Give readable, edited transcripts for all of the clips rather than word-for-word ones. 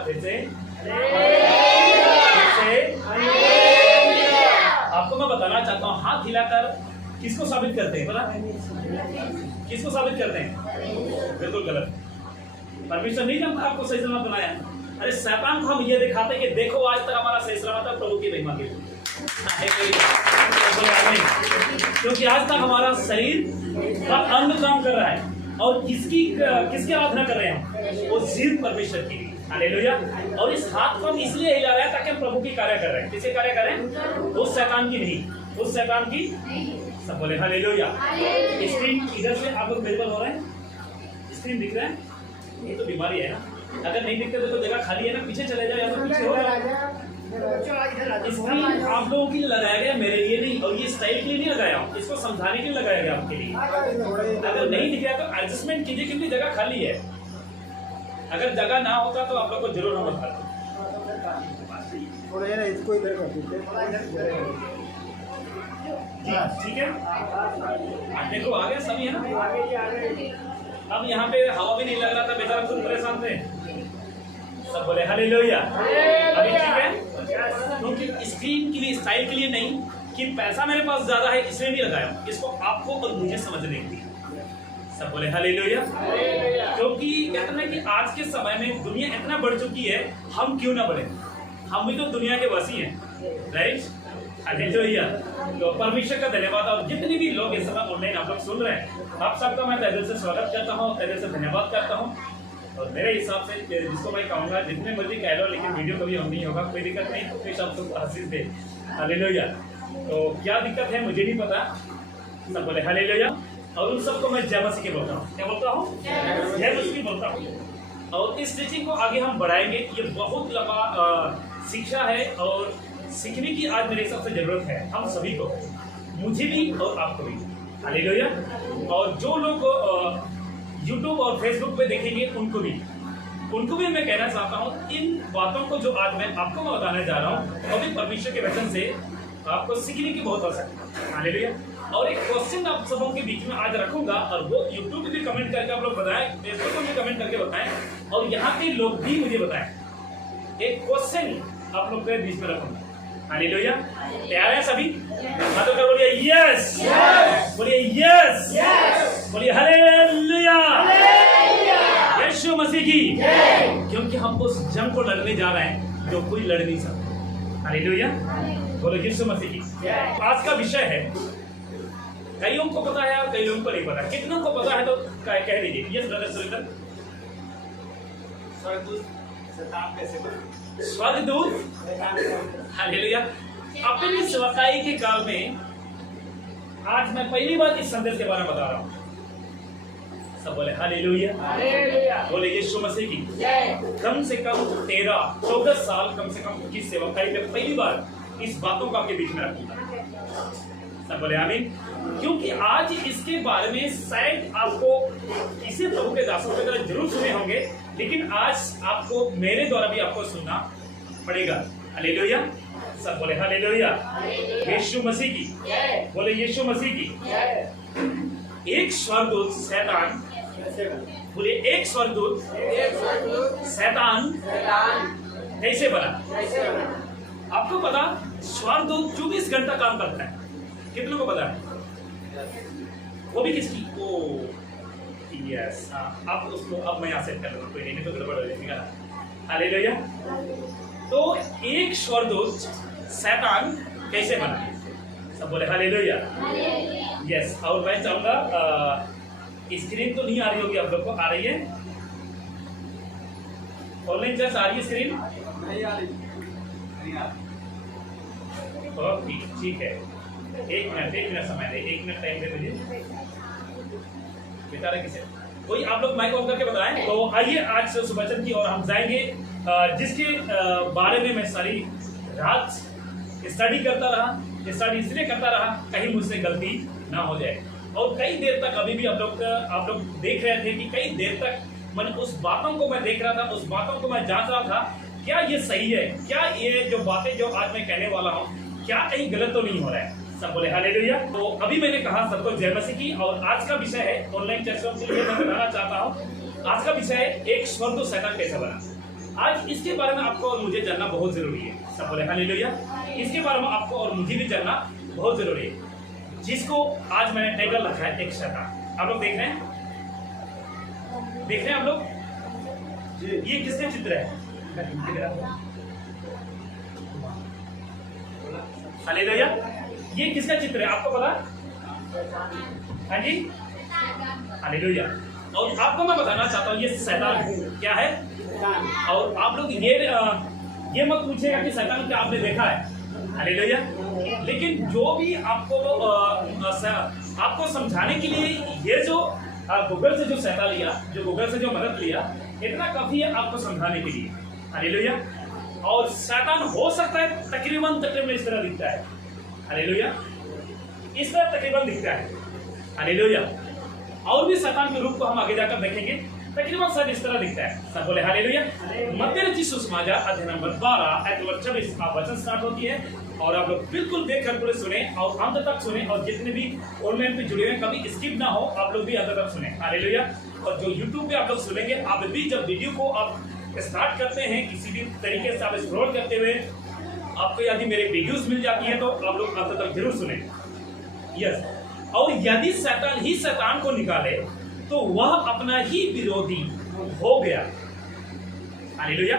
बार फिर से आपको मैं बताना चाहता हूँ, हाथ हिलाकर किसको साबित करते हैं पता? किसको साबित करते हैं? बिल्कुल गलत। परमेश्वर नहीं जानता आपको सही सलामत बनाया। अरे शैतान को हम ये दिखाते हैं कि देखो आज तक हमारा सही सलामत है प्रभु की महिमा के लिए, क्योंकि आज तक हमारा शरीर का अंग काम कर रहा है और किसकी आराधना कर रहे हैं? वो सिर्फ परमेश्वर की। हालेलुया। और इस हाथ को हम इसलिए हिला रहे हैं ताकि हम प्रभु की कार्य कर रहे हैं। किसके कार्य कर रहे हैं? उस शैतान की नहीं, उस शैतान की। सब बोले हालेलुया। स्क्रीन इधर से आप लोग विजुअल हो रहे हैं? स्क्रीन दिख रहा है? ये तो बीमारी है ना। अगर नहीं दिखते तो जगह खाली है ना, पीछे चले जाओ या तो पीछे हो जाओ। स्क्रीन आप लोगों के लिए लगाया गया, मेरे लिए नहीं, और ये स्टाइल के लिए नहीं लगाया हूँ, इसको समझाने के लिए लगाया गया आपके लिए। अगर नहीं दिख रहा तो एडजस्टमेंट कीजिए क्योंकि जगह खाली है। अगर जगह ना होता तो आप लोग को जरूर हम बताते। इसको इधर कर दीजिए। ठीक है, देखो आ गया सभी है ना। अब यहाँ पे हवा भी नहीं लग रहा था, बेचारा खुद परेशान थे। सब बोले हालेलुया। अभी ठीक है, क्योंकि स्क्रीन के लिए, स्टाइल के लिए नहीं कि पैसा मेरे पास ज्यादा है इसलिए नहीं लगाया, इसको आपको और मुझे समझने के लिए। सब बोले हालेलुया। क्योंकि कहते हैं कि आज के समय में दुनिया इतना बढ़ चुकी है, हम क्यों ना बढ़े? हम भी तो दुनिया के वासी हैं, राइट? हालेलुया। तो परमेश्वर का धन्यवाद। और जितने भी लोग इस समय ऑनलाइन आप लोग सुन रहे हैं, आप सबका मैं तहे दिल से स्वागत करता हूँ, तहे दिल से धन्यवाद करता हूँ। और मेरे हिसाब से जिसको मैं कहूँगा जितने मर्जी कह लो, लेकिन वीडियो कभी हम नहीं होगा, कोई दिक्कत नहीं, तो फिर आपको आशीष दे। हालेलुया। तो क्या दिक्कत है मुझे नहीं पता। सब बोले हालेलुया। और उन सबको मैं जय मसीह के बोलता हूँ। क्या बोलता हूँ? जय मसीह की बोलता हूँ। और इस टीचिंग को आगे हम बढ़ाएंगे। ये बहुत लंबा शिक्षा है और सीखने की आज मेरे हिसाब से जरूरत है हम सभी को, मुझे भी और आपको भी। हालेलुया। और जो लोग YouTube और Facebook पे देखेंगे उनको भी मैं कहना चाहता हूँ, इन बातों को जो आज मैं आपको बताने जा रहा हूँ, अभी परमेश्वर के वचन से आपको सीखने की बहुत आवश्यकता है। हालेलुया। और एक क्वेश्चन आप सबों के बीच में आज रखूंगा, और वो YouTube पे भी कमेंट करके आप लोग बताएं, Facebook पे भी कमेंट करके बताएं, और यहाँ के लोग भी मुझे बताएं। एक क्वेश्चन आप लोग के बीच में रखूंगा। हालेलुया। तैयार हैं सभी? हाथों कर बोलिए यस, बोलिए यस, बोलिए हालेलुया, यीशु मसीह की। क्योंकि हम उस जंग को लड़ने जा रहे हैं जो कोई लड़ नहीं सकता। हालेलुया। बोलो यीशु मसीह की। आज का विषय है, कईयों को पता है और कई लोगों को नहीं पता। कितनों को पता है तो कह दीजिए यस ब्रदर सुरेंद्र। स्वर्गदूत। हालेलुया। अपनी सेवकाई के काल में आज मैं पहली बार इस संदेश के बारे में बता रहा हूँ। सब बोले हालेलुया, बोले यीशु मसीह की। कम से कम 13-14 साल कम से कम की सेवकाई में पहली बार इस बातों का आपके बीच में रखूंगा। सब बोले आमीन। क्योंकि आज इसके बारे में शायद आपको किसी प्रभु के दासों के द्वारा जरूर सुने होंगे, लेकिन आज आपको मेरे द्वारा भी आपको सुनना पड़ेगा। हालेलुया। सब बोले हालेलुया, यीशु मसीह की। बोले यीशु मसीह की। एक स्वर्गदूत शैतान, बोले एक स्वर्गदूत शैतान कैसे बना? आपको पता स्वर्गदूत 24 घंटा काम करता है। कितनों को पता है? वो भी किसकी? ओ यस, आप उसको अब मैं यहाँ से कर लूँगा, कोई नहीं तो गड़बड़ हो जाएगा। हालेलुया। तो एक स्वर्गदूत शैतान कैसे बना? सब बोले हालेलुया, यस। और मैं चाहूंगा स्क्रीन तो नहीं आ रही होगी आप लोग को, आ रही है? ऑनलाइन क्लास आ रही है? स्क्रीन नहीं आ रही। ठीक है, एक मिनट समय दे, 1 मिनट टाइम दे मुझे। बेटा किसे कोई आप लोग माइक ऑन करके बताएं। तो आइए आज से उस वचन की ओर हम जाएंगे जिसके बारे में मैं सारी रात स्टडी करता रहा। स्टडी इसलिए करता रहा कहीं मुझसे गलती ना हो जाए। और कई देर तक अभी भी आप लोग देख रहे थे कि कई देर तक मैंने उस बातों को मैं देख रहा था, उस बातों को मैं जांच रहा था, क्या ये सही है, क्या ये जो बातें जो आज मैं कहने वाला हूँ क्या कहीं गलत तो नहीं हो रहा है। सब बोले हालेलुया। तो अभी मैंने कहा सबको जय मसीह की। और आज का विषय है ऑनलाइन चर्चा के लिए मैं बताना चाहता हूँ। आज का विषय है एक स्वर्गदूत शैतान कैसे बना। आज इसके बारे में आपको और मुझे जानना बहुत जरूरी है। सब बोले हालेलुया। इसके बारे में आपको और मुझे भी जानना बहुत जरूरी है, जिसको आज मैंने टाइटल रखा है एक शैतान। आप लोग देख रहे हैं आप लोग, ये किसका चित्र है? हालेलुया। ये किसका चित्र है आपको पता? हाँ जी, हालेलुया। और आपको मैं बताना चाहता हूँ ये शैतान क्या है। और आप लोग ये मत पूछिएगा कि शैतान क्या आपने देखा है, हालेलुया। लेकिन जो भी आपको समझाने के लिए ये जो गूगल से जो सहायता लिया, जो गूगल से जो मदद लिया, इतना काफी है आपको समझाने के लिए, हालेलुया। और शैतान हो सकता है तकरीबन इस तरह दिखता है, हालेलुया, इस तरह तकरीबन दिखता है, हालेलुया। और भी शैतान के रूप को हम आगे जाकर देखेंगे, तकरीबन सब इस तरह दिखता है। सब बोले हालेलुया। मत्ती रचित सुसमाचार अध्याय नंबर 12 आयत नंबर 26 वचन स्टार्ट होती है। और आप लोग बिल्कुल देखकर पूरे सुने और अंत तक सुने, और जितने भी ऑनलाइन पे जुड़े हुए कभी स्किप ना हो, आप लोग भी अंत तक सुने, हालेलुया। और जो यूट्यूब पे आप लोग सुनेंगे, आप भी जब वीडियो को आप स्टार्ट करते हैं किसी भी तरीके से आप स्क्रॉल करते हुए आपको यदि मेरे वीडियोस मिल जाती है तो आप लोग अंत तक जरूर सुने, यस। और यदि शैतान ही शैतान को निकाले तो वह अपना ही विरोधी हो गया, हालेलुया।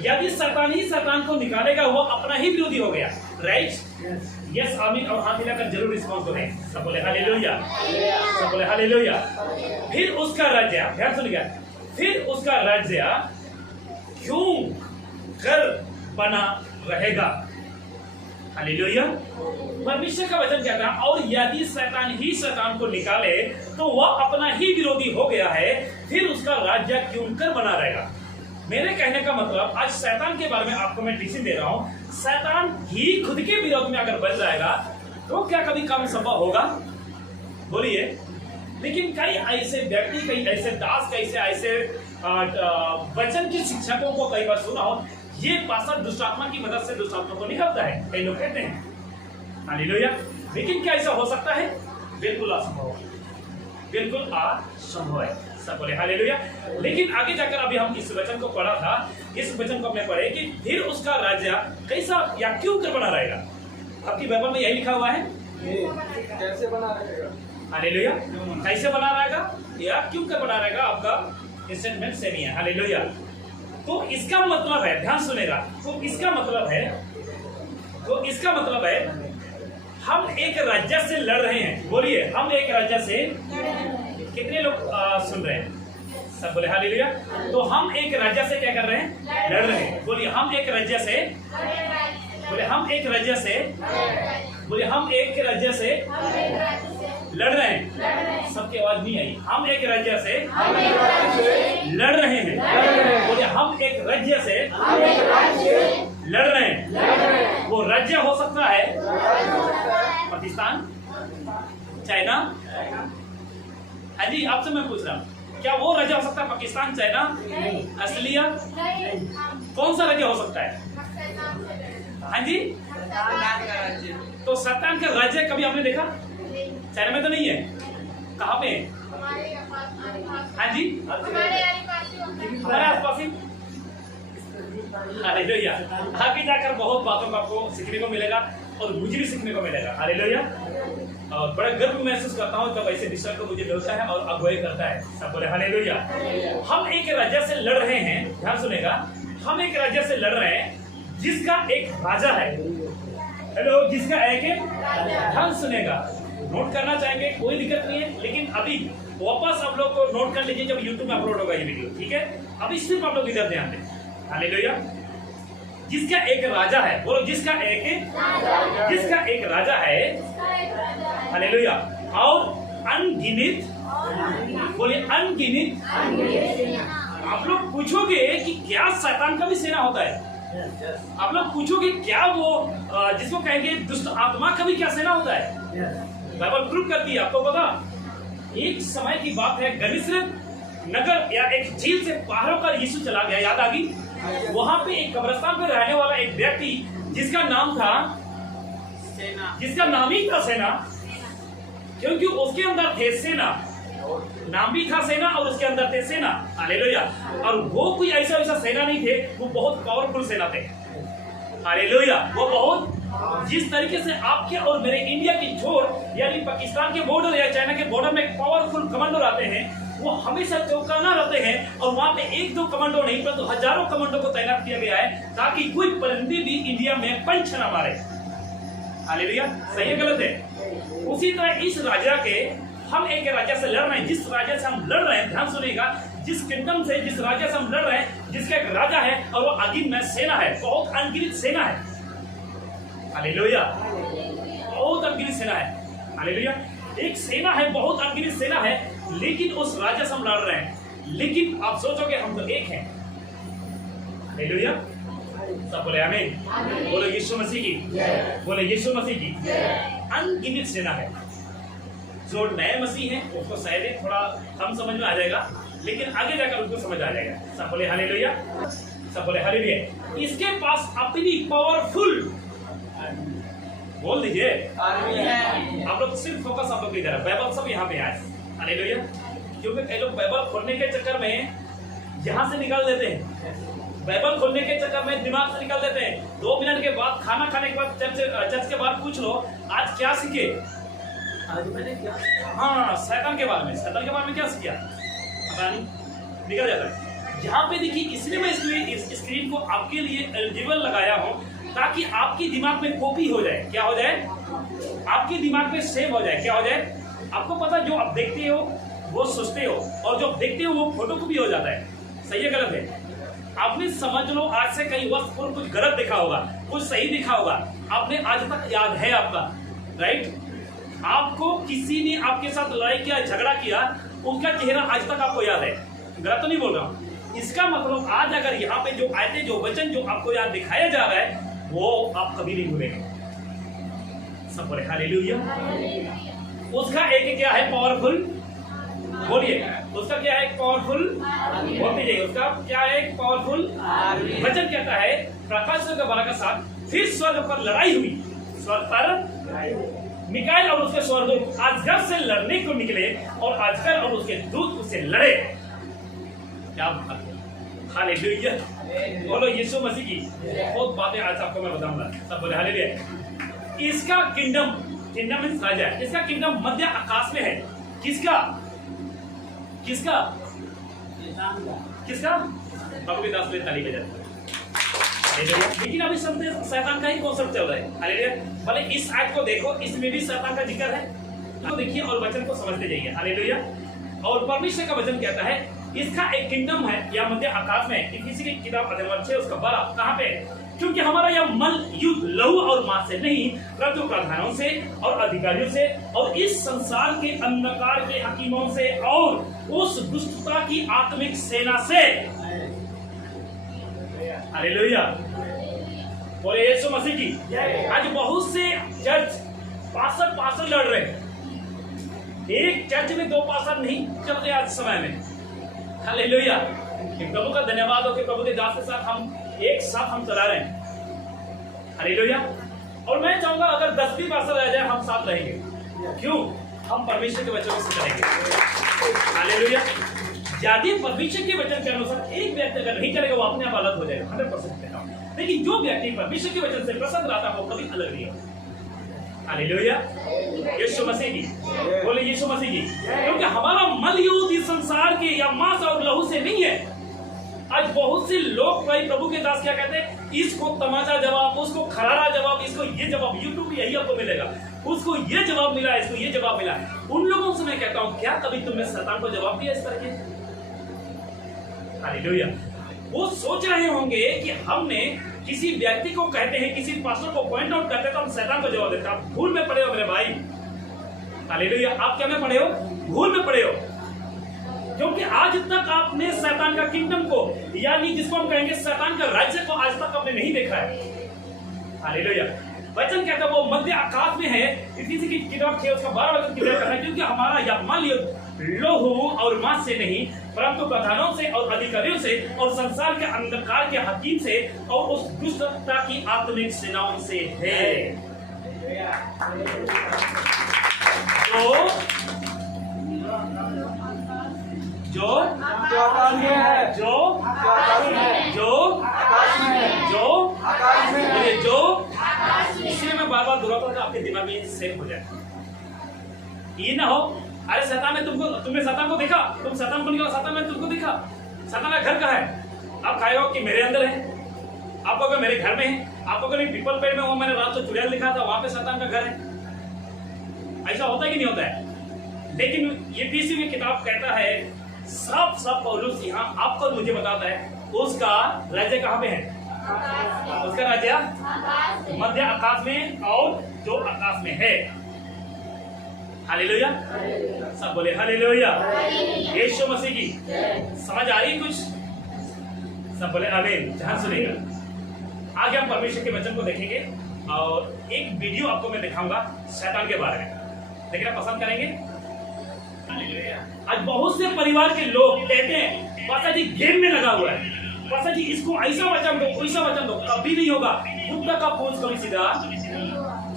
यदि शैतान ही शैतान को निकालेगा वह अपना ही विरोधी हो गया, राइट? यस, आमीन। और हाथ हिलाकर जरूर रिस्पॉन्स करें। सब बोले हालेलुया, सब बोले हालेलुया। फिर उसका राज्य, ध्यान सुनिएगा, फिर उसका राज्य क्यों कर बना रहेगा, हालेलुया। परमेश्वर का वचन कहता है, और यदि शैतान ही शैतान को निकाले तो वह अपना ही विरोधी हो गया है, फिर उसका राज्य क्यों कर बना रहेगा। मेरे कहने का मतलब, आज शैतान के बारे में आपको मैं टीचिंग दे रहा हूं। शैतान ही खुद के विरोध में अगर बन जाएगा तो क्या कभी काम संभव होगा? बोलिए। लेकिन कई ऐसे व्यक्ति, कई ऐसे दास, कई ऐसे वचन के शिक्षकों को कई बार सुना हो, ये पासा दुष्टात्मा की मदद से दुष्टात्मा को निकलता है, कई लोग कहते हैं, हालेलुया। लेकिन क्या ऐसा हो सकता है? बिल्कुल असंभव, बिल्कुल असंभव है। सब बोले हालेलुया। लेकिन आगे जाकर अभी हम इस वचन को पढ़ा था, इस वचन को हमने पढ़े कि फिर उसका राज्य कैसा या क्यों कर बना रहेगा। आपकी बाइबल में यही लिखा हुआ है, कैसे बना रहेगा, हालेलुया। कैसे बना रहेगा या क्यों कर बना रहेगा, आपका स्टेटमेंट सेम ही है, हालेलुया। तो इसका मतलब है, ध्यान सुनेगा, तो इसका मतलब है हम एक राज्य से लड़ रहे हैं। बोलिए, हम एक राज्य से, कितने लोग सुन रहे हैं? सब बोले हालेलुया। तो हम एक राज्य से क्या कर रहे हैं? लड़ रहे हैं। बोलिए, हम एक राज्य से, बोले हम एक राज्य से, बोले हम एक राज्य से लड़ रहे हैं। सबकी आवाज नहीं आई। हम एक राज्य से लड़ रहे हैं। बोले हम एक राज्य से लड़ रहे हैं। वो राज्य हो सकता है पाकिस्तान, चाइना। हाँ जी, आपसे मैं पूछ रहा हूँ, क्या वो राज्य हो सकता है पाकिस्तान, चाइना, ऑस्ट्रेलिया? कौन सा राज्य हो सकता है? हाँ जी, तो शैतान का राज्य कभी आपने देखा? चाइना में तो नहीं है, कहाँ पे? हाँ जी, हमारे आसपास ही। हालेलुया। आगे जाकर बहुत बातों को आपको सीखने को मिलेगा और मुझे भी सीखने को मिलेगा, हालेलुया। और बड़ा गर्व महसूस करता हूँ जब ऐसे विषय को मुझे मिलता है और अगुवाई करता है। सब बोले हालेलुया। हम एक राज्य से लड़ रहे हैं, ध्यान सुनेगा, हम एक राज्य से लड़ रहे हैं जिसका एक राजा है। हेलो, जिसका एक है, ध्यान सुनेगा, नोट करना चाहेंगे कोई दिक्कत नहीं है, लेकिन अभी वापस आप लोग को नोट कर लीजिए जब यूट्यूब में अपलोड होगा ये वीडियो, ठीक है? अभी सिर्फ आप लोग इधर ध्यान दें, हालेलुया। जिसका एक राजा है, बोलो जिसका एक राजा है, हालेलुया। और अनगिनित, बोलिए अनगिनित। आप लोग पूछोगे कि क्या शैतान का भी सेना होता है? आप लोग पूछोगे क्या वो जिसको कहेंगे दुष्ट आत्मा का भी क्या सेना होता है? बाइबल प्रूव करती है, आपको पता। एक समय की बात है, गनीसरत नगर या एक झील से बाहर होकर यीशु चला गया, याद आ गई? वहां पे एक कब्रिस्तान पे रहने वाला एक व्यक्ति जिसका नाम था सेना, जिसका नाम ही था सेना, क्योंकि उसके अंदर थे सेना। नाम भी था सेना और उसके अंदर थे सेना। हालेलुया। और वो कोई ऐसा वैसा सेना नहीं थे, वो बहुत पावरफुल सेना थे। हालेलुया। वो बहुत, जिस तरीके से आपके और मेरे इंडिया की छोर यानी पाकिस्तान के बॉर्डर या चाइना के बॉर्डर में पावरफुल कमांडो आते हैं, वो हमेशा चौकन्ना रहते हैं और वहां पे एक दो कमांडो नहीं परंतु हजारों कमांडो को तैनात किया गया है ताकि कोई परिंदे भी इंडिया में पंच न मारे। हालेलुया। सही है गलत है? उसी तरह इस राजा के, हम एक राजा से लड़ रहे हैं, जिस राजा से हम लड़ रहे हैं, ध्यान सुनिएगा, जिस किंगडम से, जिस राजा से हम लड़ रहे हैं, जिसका एक राजा है और वो अगिन में सेना है, बहुत अनगिनत सेना है। हालेलुया। बहुत अनगिनत सेना है। हालेलुया। एक सेना है, बहुत अनगिनत सेना है, लेकिन उस राजा से हम लड़ रहे हैं। लेकिन आप सोचोगे हम तो एक हैं। हालेलुया। सब बोले आमीन। बोले यीशु मसीह की, बोले यीशु मसीह की। अनगिनत सेना है। जो नए मसीह हैं उसको शायद थोड़ा कम समझ में आ जाएगा, लेकिन आगे जाकर उनको समझ आ जाएगा। सब बोले हालेलुया। सब बोले हालेलुया। इसके पास अपनी पावरफुल, बोल दीजिए, आप लोग सिर्फ फोकस आप लोग इधर है, बाइबल सब यहाँ पे आए। हालेलुया। क्योंकि कई लोग बाइबल खोलने के चक्कर में यहाँ से निकाल देते हैं, बाइबल खोलने के चक्कर में दिमाग से निकाल देते हैं। 2 मिनट के बाद, खाना खाने के बाद, चर्च के बाद पूछ लो आज क्या सीखे, आज मैंने क्या, हाँ शैतान के बारे में, शैतान के बारे में क्या सीखा, पता नहीं, निकल जाता है। यहाँ पे देखिए, इसलिए मैं इस स्क्रीन को आपके लिए एलिजिबल लगाया हूँ ताकि आपके दिमाग में कॉपी हो जाए। क्या हो जाए? आपके दिमाग में सेव हो जाए। क्या हो जाए? आपको पता, जो आप देखते हो वो सोचते हो, और जो आप देखते हो वो फोटो कॉपी हो जाता है। सही है गलत है? आपने समझ लो आज से कई वर्ष पूर्व कुछ गलत देखा होगा, कुछ सही दिखा होगा, आपने आज तक याद है आपका, राइट? आपको किसी ने आपके साथ लड़ाई किया, झगड़ा किया, उसका चेहरा आज तक आपको याद है। गलत तो नहीं बोल रहा हूँ। इसका मतलब आज अगर यहाँ पे जो आयतें, जो वचन जो आपको यहाँ दिखाया जा रहा है, वो आप कभी नहीं भूलेंगे। सब बोले हालेलुया। उसका एक क्या है? पावरफुल। बोलिए, उसका क्या है? पावरफुल। बोलते जाइए, उसका क्या है? पावरफुल। वचन कहता है प्रकाश 12:7, फिर स्वर्ग पर लड़ाई हुई, स्वर्ग पर मिकाएल और उसके स्वर्गदूत अजगर से लड़ने को निकले और अजगर और उसके दूत उससे लड़े। क्या बात है? हालेलुया। बोलो यीशु मसीह की। बहुत बातें आज आपको मैं बताऊंगा। सब बोले हालेलुया। इसका किंगडम, किंगडम मींस राजा, इसका किंगडम मध्य आकाश में है। किसका? किसका? किसका? प्रभु के दास में ताली बजाते हैं। लेकिन अभी शैतान का ही कॉन्सेप्ट चल रहा है। हालेलुया। भले इस आयत को देखो, इसमें भी शैतान का जिक्र है, तो देखिए और वचन को समझते जाइए। हालेलुया। और परमेश्वर का वचन कहता है इसका एक किंगडम है या मध्य आकाश में। इफिसी की किताब अध्याय 6 उसका 12 कहाँ पे? क्योंकि हमारा यह मल युद्ध लहू और मांस से नहीं परंतु प्रधानों से और अधिकारियों से और इस संसार के अंधकार के हकीमों से और उस दुष्टता की आत्मिक सेना से। हालेलुया। बोले यीशु मसीह की। आज बहुत से चर्च पास्टर लड़ रहे हैं। एक चर्च में 2 पास्टर नहीं चल रहे आज समय में। हालेलुया। प्रभु का धन्यवाद हो कि प्रभु के दास के साथ हम एक साथ हम चला रहे हैं। हालेलुया। और मैं चाहूंगा अगर 10 भी पास्टर रह जाए हम साथ रहेंगे। क्यों? हम परमेश्वर के वचनों से चलेंगे। हालेलुया। यदि परमेश्वर के वचन के अनुसार एक व्यक्ति अगर नहीं चलेगा वो अपने आप अलग हो जाएगा, 100% कहता हूं। लेकिन जो व्यक्ति परमेश्वर के वचन से प्रसन्न रहता है वो कभी अलग नहीं होता। हालेलुया। यीशु मसीह की। बोले यीशु मसीह की। क्योंकि हमारा मल युद्ध इस संसार के या मांस और लहू से नहीं है। आज बहुत से लोग भाई प्रभु के दास क्या कहते हैं, इसको तमाचा जवाब, उसको खरारा जवाब, इसको ये जवाब, यूट्यूब पे यही आपको मिलेगा, उसको ये जवाब मिला, इसको ये जवाब मिला। उन लोगों से मैं कहता हूं क्या कभी तुमने शैतान को जवाब दिया इस तरह के? हालेलुया। वो सोच रहे होंगे कि हमने किसी व्यक्ति को कहते हैं, किसी पास्टर को पॉइंट आउट करते हैं तो हम शैतान को जवाब देते हैं। आप भूल में पड़े हो मेरे भाई। हालेलुया। आप क्या में पड़े हो? भूल में पड़े हो। क्योंकि आज तक आपने शैतान का किंगडम को, यानी जिसको हम कहेंगे शैतान का राज्य को, आज तक आपने नहीं देखा है। हालेलुया। वचन कहता है वो मध्य आकाश में है। इसी की किताब 6 उसका 12 वचन क्लियर करना है। क्योंकि हमारा यह मल युद्ध लोहू और मांस से नहीं परंतु प्रधानों से और अधिकारियों से और संसार के अंधकार के हकीम से और उस दुष्टता की आत्मिक सेनाओं से है। तो जो जो आकाश में है, जो जो आकाश में है, जो आकाश में है, जो आकाश में है। ये जो इसलिए मैं बार बार दोहराता हूँ कि आपके दिमाग में ये सेव हो जाए। ये ना हो अरे शैतान ने तुमने शैतान को देखा, तुम शैतान को निकला, शैतान ने तुमको देखा। शैतान का घर कहाँ है? आप खाए हो कि मेरे अंदर है, आपको अगर मेरे घर में है, आपको अगर पीपल पेड़ में वो मैंने रात को चुड़ैल दिखा था, वहां पे शैतान का घर है। ऐसा होता है कि नहीं होता है? लेकिन ये पीसी में किताब कहता है, साफ साफ पौलुस यहाँ आपको और मुझे बताता है, उसका राज्य कहाँ पे है? उसका राज्य मध्य आकाश में, और जो आकाश में है। हालेलुया, सब बोले हालेलुया। यीशु मसीह की समझ आ रही कुछ? सब बोले आमीन। ध्यान सुनेगा। आगे हम परमेश्वर के वचन को देखेंगे और एक वीडियो आपको मैं दिखाऊंगा शैतान के बारे में। देखना पसंद करेंगे? आज बहुत से परिवार के लोग कहते हैं पासा जी गेम में लगा हुआ है, पासा जी इसको ऐसा वचन दो, वैसा वचन दो। कभी नहीं होगा। कुत्ता का पूंछ कभी सीधा,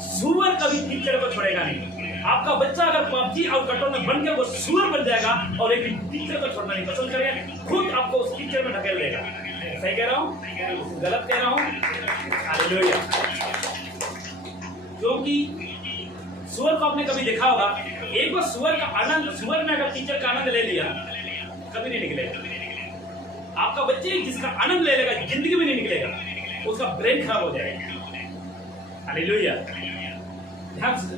सुअर कभी कीचड़ को छोड़ेगा नहीं। आपका बच्चा अगर पबजी और कटोर में बन के वो सुअर बन जाएगा और एक कीचड़ को छोड़ना नहीं पसंद करेगा, खुद आपको उस कीचड़ में ढकेल देगा। सही कह रहा हूँ? गलत कह रहा हूँ? हालेलुया। क्योंकि सुअर को आपने कभी देखा होगा, एक बार सुअर का आनंद, सुअर में अगर कीचड़ का आनंद ले लिया कभी नहीं निकलेगा। आपका बच्चे जिसका आनंद ले लेगा जिंदगी में नहीं निकलेगा, उसका ब्रेन खराब हो जाएगा। हालेलुया। ध्यान से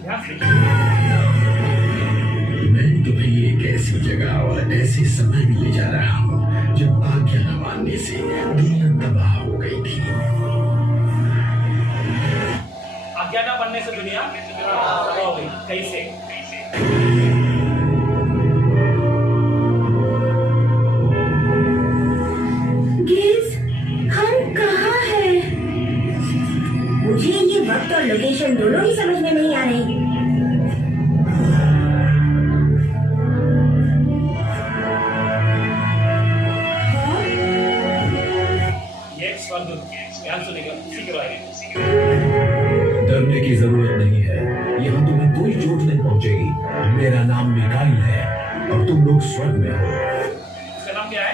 मैं तुम्हें एक ऐसी जगह और ऐसे समय में ले जा रहा हूँ जब आज्ञा न मानने से दुनिया तबाह हो गई थी। आज्ञा न बनने से दुनिया तबाह हो गई। कैसे? गिल्स, हम कहाँ हैं? मुझे ये वक्त और लोकेशन दोनों ही समझ में नहीं आ रही। ये स्वर्गदूत, ध्यान सुनेगा, शीघ्र आएगा। डरने की जरूरत नहीं है, यहाँ तुम्हें कोई चोट नहीं पहुंचेगी। मेरा नाम मिकाईल है और तुम लोग स्वर्ग में हो। इसका नाम क्या है?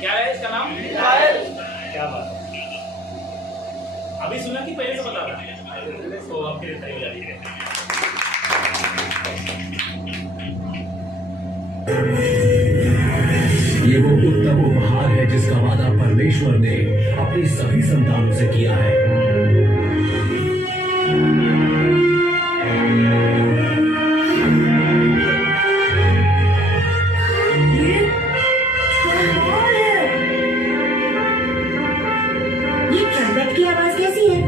क्या है इसका नाम? क्या बात है। अभी सुना कि पहले से बता रहा? तो आपके लिए तैयार जारी है। ये वो उत्तम उपहार है जिसका वादा परमेश्वर ने अपनी सभी संतानों से किया है। ये ट्रम्पेट की आवाज कैसी है?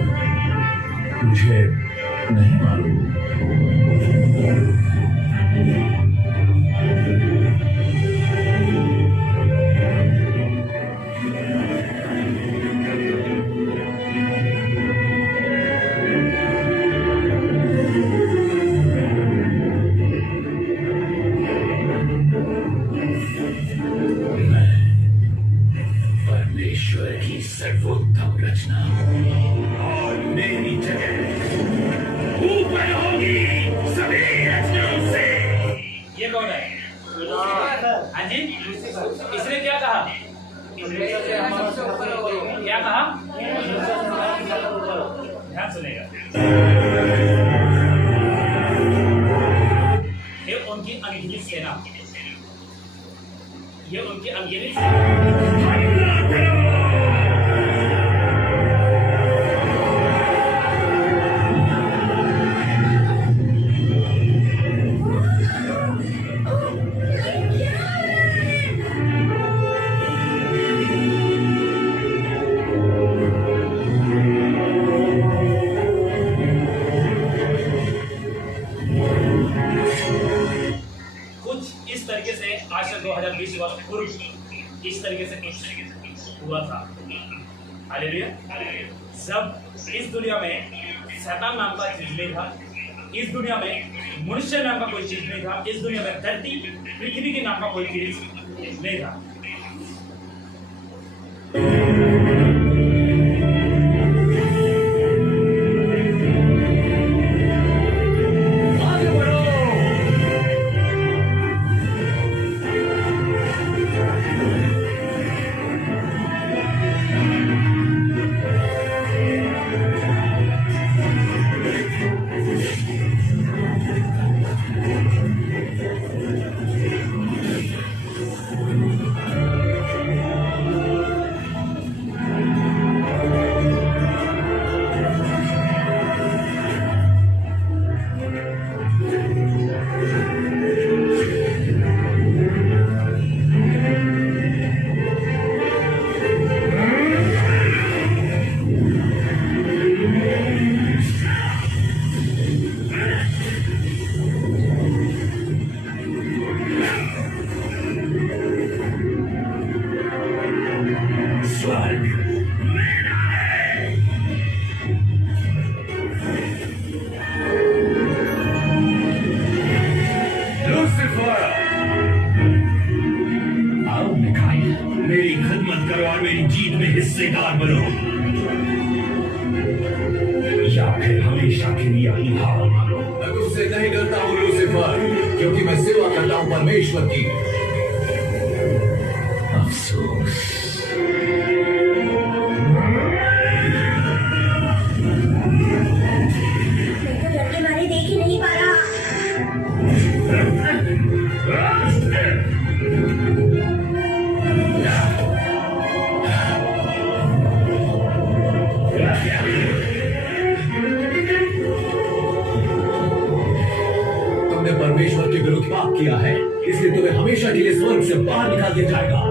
मुझे नहीं मालूम। परमेश्वर की सर्वोत्तम रचना और मेरी जगह ऊपर होगी सभी रचनाओं से। ये कौन है? हाँ जी, इसने क्या कहा? क्या कहा? ध्यान सुनेगा। ये उनकी अनगिनत सेना, ये उनकी अनगिनत सेना। कुछ इस तरीके से आज से 2020 वर्ष पूर्व इस तरीके से कुछ हुआ था। हालेलुया। जब इस दुनिया में शैतान नाम का चीज नहीं था, इस दुनिया में मनुष्य नाम का कोई चीज नहीं था, इस दुनिया में धरती पृथ्वी के नाम का कोई चीज नहीं था। ईमानदार बनो या फिर हमेशा के लिए अपनी हार मानो। मैं तुमसे नहीं डरता हूँ लूसीफर, क्योंकि मैं सेवा करता हूँ परमेश्वर की। अफसोस मैं तो डर के मारे देख ही नहीं पा रहा। तुमने परमेश्वर के विरुद्ध पाप किया है, इसलिए तुम्हें हमेशा के लिए स्वर्ग से बाहर निकाल दिया जाएगा।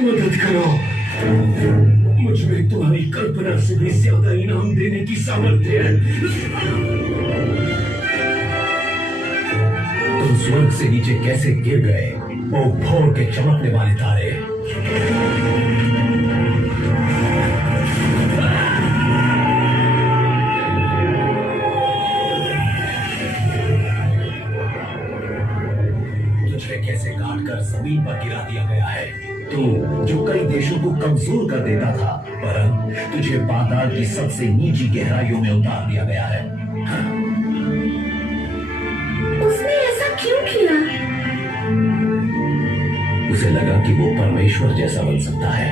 मदद करो, मुझ में तुम्हारी कल्पना से भी ज्यादा इनाम देने की सामर्थ्य है। तुम स्वर्ग से नीचे कैसे गिर गए, ओ भोर के चमकने वाले तारे। तुझे कैसे काट कर जमीन पर गिरा दिया गया है, तू जो कई देशों को कमजोर कर देता था, पर तुझे पाताल की सबसे नीची गहराइयों में उतार दिया गया है। उसने ऐसा क्यों किया? उसे लगा कि वो परमेश्वर जैसा बन सकता है।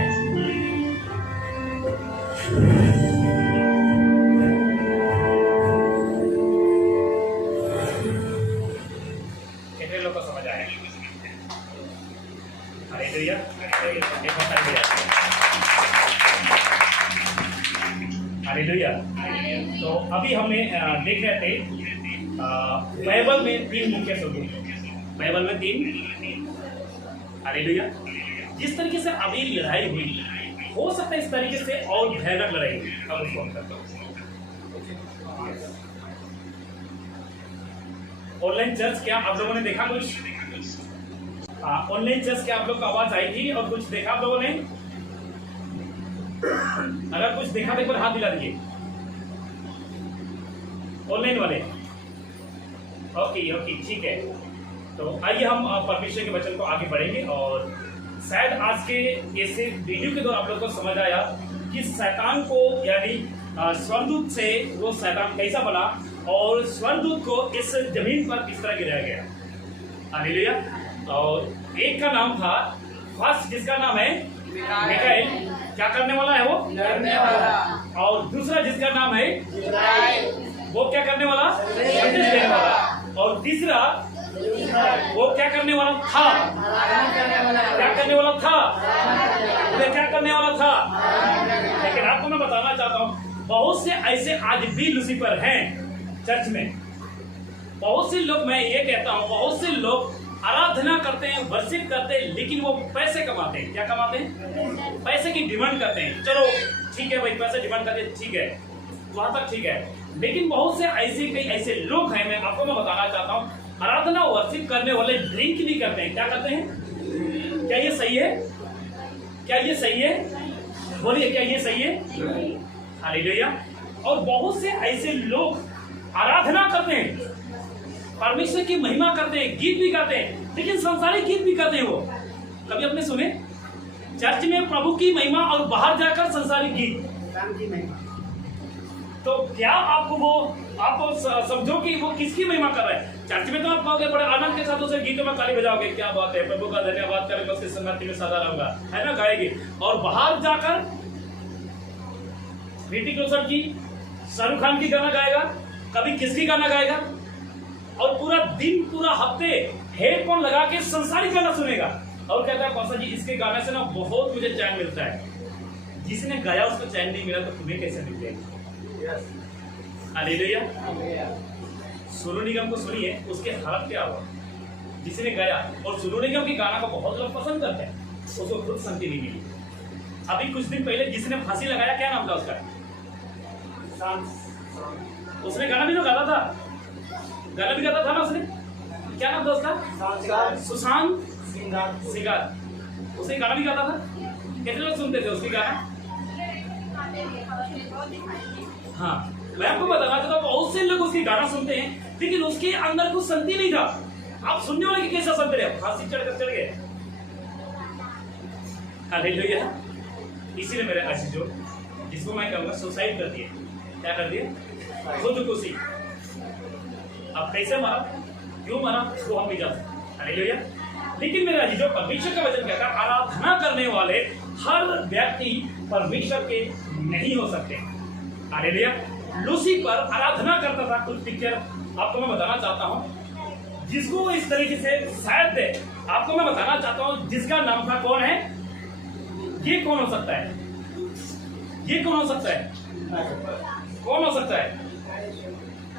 कितने लोग को समझ आया? हालेलुया। हालेलुया। तो अभी हमने देख रहे थे बाइबल में 3 मुख्य स्वरूप, बाइबल में 3। हालेलुया। जिस तरीके से अभी लड़ाई हुई, हो सकता है इस तरीके से और भयानक लड़ाई हुई। अब उसको हम करते हैं। ऑनलाइन चर्च, क्या आप लोगों ने देखा कुछ? ऑनलाइन चर्च, क्या आप लोग को आवाज आई थी और कुछ देखा आप लोगों ने? अगर कुछ देखा तो एक बार हाथ दिला दीजिए ऑनलाइन वाले। ओके ओके, ठीक है। तो आइए हम परमेश्वर के वचन को आगे बढ़ेंगे और शायद आज के ऐसे वीडियो के द्वारा आप लोग को समझ आया कि शैतान को, यानी स्वर्गदूत से वो शैतान कैसा बना और स्वर्गदूत को इस जमीन पर किस तरह गिराया गया। हालेलुया। और एक का नाम था फर्स्ट, जिसका नाम है मिकाएल, क्या करने वाला है वो? लड़ने वाला। और दूसरा जिसका नाम है वो क्या करने वाला? संदेश देने वाला। और तीसरा वो क्या करने वाला था? क्या करने वाला था? वो क्या करने वाला था? लेकिन आपको मैं बताना चाहता हूँ, बहुत से ऐसे आज भी लूसीफर हैं चर्च में। बहुत से लोग, मैं ये कहता हूँ, बहुत से लोग आराधना करते हैं, वर्शिप करते हैं, लेकिन वो पैसे कमाते हैं। क्या कमाते हैं? पैसे की डिमांड करते हैं। चलो ठीक है भाई, पैसे डिमांड करते हैं, ठीक है, वहां तक ठीक है। लेकिन बहुत से ऐसे कई ऐसे लोग हैं, मैं आपको बताना चाहता हूँ, आराधना वर्शिप करने वाले ड्रिंक भी करते हैं। क्या करते हैं? क्या ये सही है? क्या ये सही है? बोलिए, क्या ये सही है? हालेलुया। और बहुत से ऐसे लोग आराधना करते हैं, परमेश्वर की महिमा करते हैं, गीत भी गाते हैं, लेकिन संसारिक गीत भी करते हैं। वो कभी आपने सुने चर्च में प्रभु की महिमा और बाहर जाकर संसारिक गीत? तो क्या आपको वो, आप समझो कि वो किसकी महिमा कर रहा है? चर्च में तो आप कहोगे बड़े आनंद के साथ उसे गीतों में ताली बजाओगे, क्या बात है, प्रभु का धन्यवाद करेंगे, उसकी संगति में सदा रहूंगा, है ना, गाएगी। और बाहर जाकर ऋतिक रोशन की, शाहरुख खान की गाना गाएगा, कभी किसकी गाना गाएगा, और पूरा दिन पूरा हफ्ते हेडफोन लगा के संसारिक गाना सुनेगा और कहता है पास्टर जी इसके गाने से ना बहुत मुझे चैन मिलता है। जिसने गाया उसको चैन नहीं मिला तो तुम्हें कैसे मिल जाएगी? हालेलुया। सोनू निगम को सुनिए, उसके हालत क्या हुआ जिसने गाया, और सुनने क्योंकि गाना को बहुत लोग पसंद करते हैं, उसको खुद शांति नहीं मिली। अभी कुछ दिन पहले जिसने फांसी लगाया, क्या नाम था उसका? उसने गाना भी तो गाता था, गाना भी गाता था ना उसने, क्या नाम था उसका? सुशांत सिंगार। उसने गाना भी गाता था। कितने लोग सुनते थे उसकी गाना? हाँ, मैं आपको बताना चाहता हूँ, बहुत से लोग उसकी गाना सुनते हैं, लेकिन उसके अंदर कुछ शांति नहीं था। आप सुनने वाले की कैसा शांति रहे? फांसी चढ़कर चढ़ गए। हालेलुया। इसीलिए मेरे आशीषों, जिसको मैं कहूँगा सुसाइड कर दिए, क्या कर दिए? खुदकुशी। अब कैसे मारा, क्यों मारा, उसको हम नहीं जानते। हालेलुया। लेकिन मेरे आशीषों, परमेश्वर का वचन कहता है, आराधना करने वाले हर व्यक्ति परमेश्वर के नहीं हो सकते। हालेलुया। लूसीफर आराधना करता था। कुछ पिक्चर आपको मैं बताना चाहता हूँ, जिसको इस तरीके से शायद आपको मैं बताना चाहता हूँ, जिसका नाम था, कौन है ये? कौन हो सकता है ये? कौन हो सकता है? कौन हो सकता है?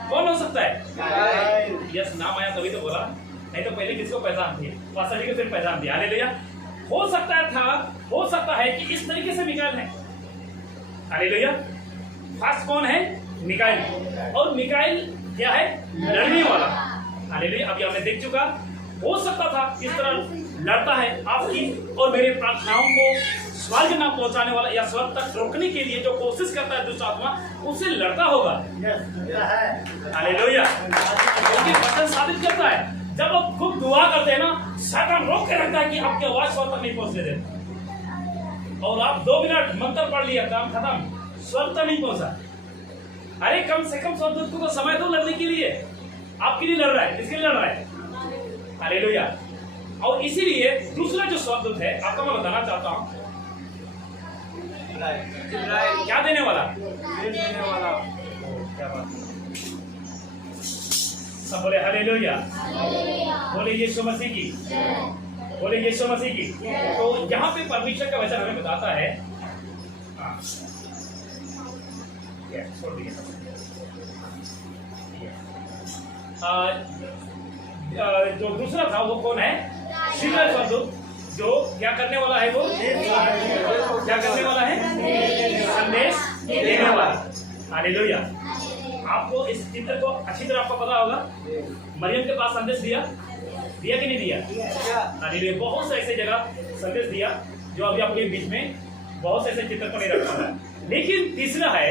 कौन हो सकता है? यस, नाम आया तभी तो बोला, नहीं तो पहले किसको पहचान थी? पास्टर जी को सिर्फ पहचान थी। हालेलुया। हो सकता है कि इस तरीके से मिकाएल है। हालेलुया। फर्स्ट कौन है? मिकाएल। और मिकाएल क्या है? लड़ने वाला। हालेलुया। अभी हमने देख चुका, हो सकता था इस तरह लड़ता है आपकी और मेरे प्रार्थनाओं को स्वर्ग ना पहुंचाने वाला या स्वर्ग तक रोकने के लिए जो कोशिश करता है दुष्ट आत्मा, उससे लड़ता होगा। हालेलुया। क्योंकि वचन साबित करता है, जब आप खूब दुआ करते हैं ना, शैतान रोक के रखता है कि आपकी आवाज स्वर्ग तक नहीं पहुंचने देते। और आप 2 मिनट मंत्र पढ़ लिया, काम खत्म, स्वर्ग तक नहीं पहुंचा। अरे कम से कम स्वर्गदूत को तो समय दो लड़ने के लिए। आपके लिए लड़ रहा है, किसके लिए लड़ रहा है? हालेलुया। और इसीलिए दूसरा जो स्वर्गदूत है, आपको मैं बताना चाहता हूं, क्या देने वाला? क्या बात, सब बोले हालेलुया, बोले यीशु मसीह की, बोले यीशु मसीह की। तो यहाँ पे परमेश्वर का वचन हमें बताता है, जो दूसरा था वो कौन है? शीघ्र स्वर्गदूत, जो क्या करने वाला है? वो क्या करने वाला है? संदेश देने वाला। हालेलुया। आपको इस चित्र को अच्छी तरह आपको पता होगा, मरियम के पास संदेश दिया कि नहीं दिया? हालेलुया। बहुत से ऐसे जगह संदेश दिया जो अभी आपके बीच में बहुत से ऐसे चित्र को नहीं रखा है। लेकिन तीसरा है,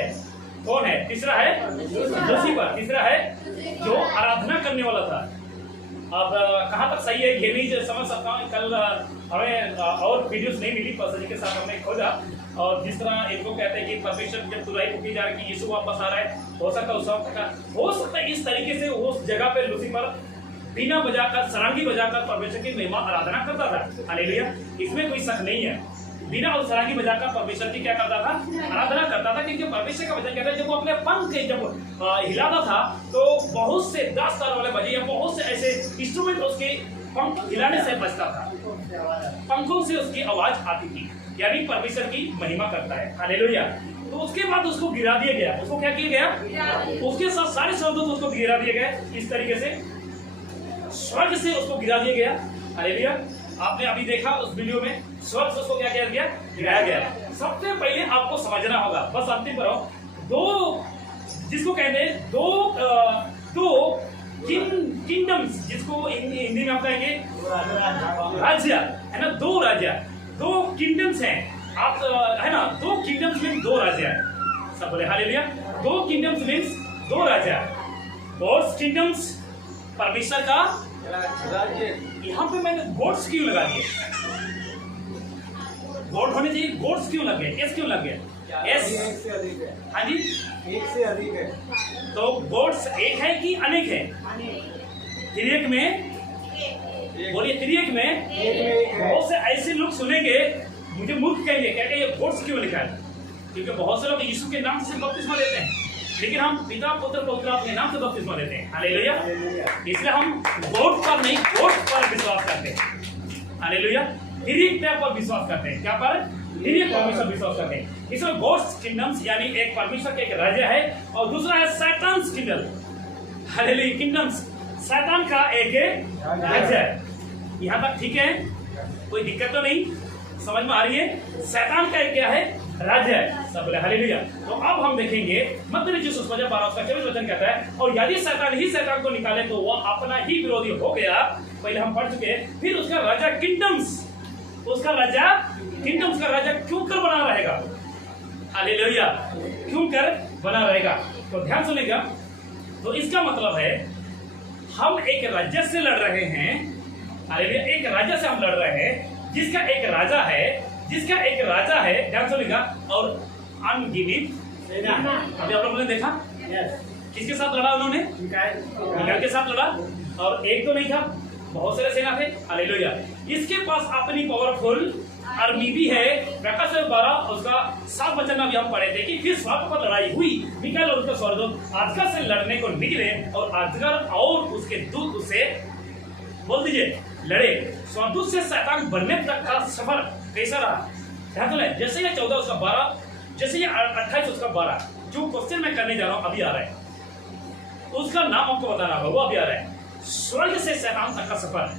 कौन है? तीसरा है लूसीफर। तीसरा है जो आराधना करने वाला था। अब कहाँ तक सही है ये नहीं समझ सकता हूँ। कल हमें और वीडियोस नहीं मिली, पास्टर जी के साथ हमने खोजा, और जिस तरह इनको कहते हैं कि परमेश्वर जब तुराई को की जा रही है कि यीशु वापस आ रहा है, हो सकता है उस वक्त का, हो सकता है इस तरीके से उस जगह पे लूसीफर बीना बजाकर, सरांगी बजाकर परमेश्वर की महिमा आराधना करता था। हालेलुया। इसमें कोई शक नहीं है। बिना और सरांगी बजाकर परमेश्वर की क्या करता था? आराधना करता था। क्योंकि परमेश्वर का वचन कहता है, जब वो अपने पंख जब हिलाता था तो बहुत से 10 तार वाले बजे या बहुत से ऐसे इंस्ट्रूमेंट उसके पंख हिलाने से बजता था, पंखों से उसकी आवाज आती थी, यानी परमेश्वर की महिमा करता है। हालेलुया। तो उसके बाद उसको गिरा दिया गया। उसको क्या किया गया? उसके साथ सारे स्वर्गदूत उसको गिरा दिए गए। इस तरीके से स्वर्ग से उसको गिरा दिया गया। हालेलुया। आपने अभी देखा उस वीडियो में, स्वर्ग से उसको क्या किया गया? गिराया गया। सबसे पहले आपको समझना होगा, बस अंतिम पर हो, दो जिसको कहते हैं दो किंगडम्स, जिसको हिंदी में हम कहेंगे राज्य, है ना? 2 राज्य, 2 किंगडम्स हैं। आप है ना, 2 किंगडम्स मीन्स 2 राज्य। सब बोले हालेलुया। 2 किंगडम्स मीन्स 2 राज्य। गॉड्स किंगडम्स, परमेश्वर का राज्य। यहाँ पे मैंने गॉड्स क्यों लगा दिए? गॉड होने चाहिए, गॉड्स क्यों लग गए? एस क्यों लग गया? एस एक से अधिक है। हाँ जी, एक से अधिक है। तो गॉड्स एक है कि अनेक है? त्रिएक में, बोलिए त्रिएक में बहुत से ऐसे लोग सुनेंगे, मुझे मूर्ख कहेंगे, क्या ये गॉड्स क्यों लिखा है? क्योंकि बहुत से लोग यीशु के नाम से बपतिस्मा लेते हैं, लेकिन हम पिता पुत्र पवित्र आत्मा के नाम से बपतिस्मा लेते हैं। हालेलुया। इसलिए हम गॉड पर नहीं, गॉड्स पर विश्वास करते हैं। हालेलुया। त्रिएक पर विश्वास करते हैं। क्या पर? त्रिएक परमेश्वर विश्वास करते हैं। इसमें गॉड्स किंगडम्स, यानी एक परमेश्वर का एक राज्य है और दूसरा है शैतान्स किंगडम। हालेलुया। किंगडम्स, शैतान का एक राज्य है। यहाँ तक ठीक है, कोई दिक्कत तो नहीं, समझ में आ रही है। शैतान का क्या है? राज्य है। सब बोले हालेलुया। तो अब हम देखेंगे मत्ती 12 उसका 24 वचन कहता है, और यदि शैतान ही शैतान को निकाले तो वह अपना ही विरोधी हो गया। पहले हम पढ़ चुके। फिर उसका राजा किंगडम्स, उसका राजा किंगडम्स का राजा क्यों कर बना रहेगा? हालेलुया, क्यों कर बना रहेगा? तो ध्यान सुनेगा। तो इसका मतलब है हम एक राज्य से लड़ रहे हैं। हालेलुया, एक राज्य से हम लड़ रहे हैं जिसका एक राजा है, ध्यान सुनेगा, और अनगिनत सेना। अभी आप लोगों ने देखा किसके साथ लड़ा? उन्होंने मिकाएल के साथ लड़ा, और एक तो नहीं था, बहुत सारे सेना थे। हालेलुया, इसके पास अपनी पावरफुल आर्मी भी है। प्रकाश 12 उसका 7 वचन में भी हम पढ़े थे कि फिर स्वार्थ पर लड़ाई हुई। मिकाएल और उसका स्वर्गदूत आजगर से लड़ने को निकले, और आजगर और उसके दूत उसे, बोल दीजिए, लड़े। स्वर्गदूत से शैतान बनने तक का सफर कैसा रहा? ध्यान तो है। जैसे ये 14 उसका 12, जैसे ये 28 उसका 12, जो क्वेश्चन मैं करने जा रहा हूं अभी आ रहा है, उसका नाम आपको बताना होगा, वो अभी आ रहा है। स्वर्ग से शैतान तक का सफर।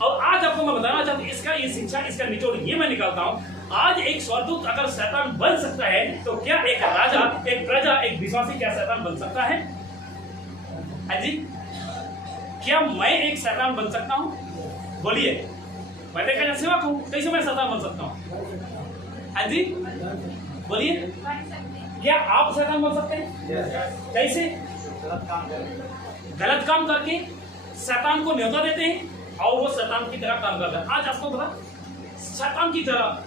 और आज आपको मैं बताना चाहता हूं, इसका ये शिक्षा, इसका निचोड़ ये मैं निकालता हूं। आज एक स्वर्गदूत अगर शैतान बन सकता है, तो क्या एक राजा, एक प्रजा, एक विश्वासी क्या शैतान बन सकता है? हाँ जी, क्या मैं एक शैतान बन सकता हूं? बोलिए। मैं देखा सेवक हूं, कैसे मैं शैतान बन सकता हूं? हाँ जी, बोलिए। क्या आप शैतान बन सकते हैं? कैसे? गलत काम करके शैतान को न्योता देते हैं, और वो शैतान की तरह काम करता है। आज आपको पता, शैतान की तरह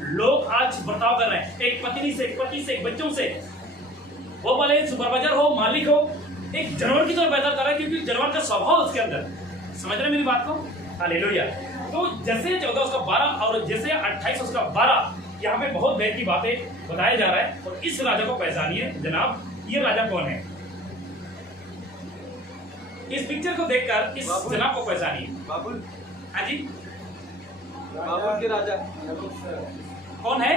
लोग आज बर्ताव कर रहे हैं। एक पत्नी से, एक पति से, एक बच्चों से, वो भले सुपरवाइजर हो, मालिक हो, एक जानवर की तरह बेहतर कर रहा है, क्योंकि जानवर का स्वभाव उसके अंदर। समझ रहे मेरी बात को? हालेलुया। तो जैसे 14 उसका 12 और जैसे 28 उसका 12, यहाँ पे बहुत बैठ की बातें बताया जा रहा है। और इस राजा को पहचानिए जनाब, ये राजा कौन है? इस पिक्चर को देखकर इस जनाब को पहचानिए। बाबुल। हाँ जी, बाबुल के राजा कौन है?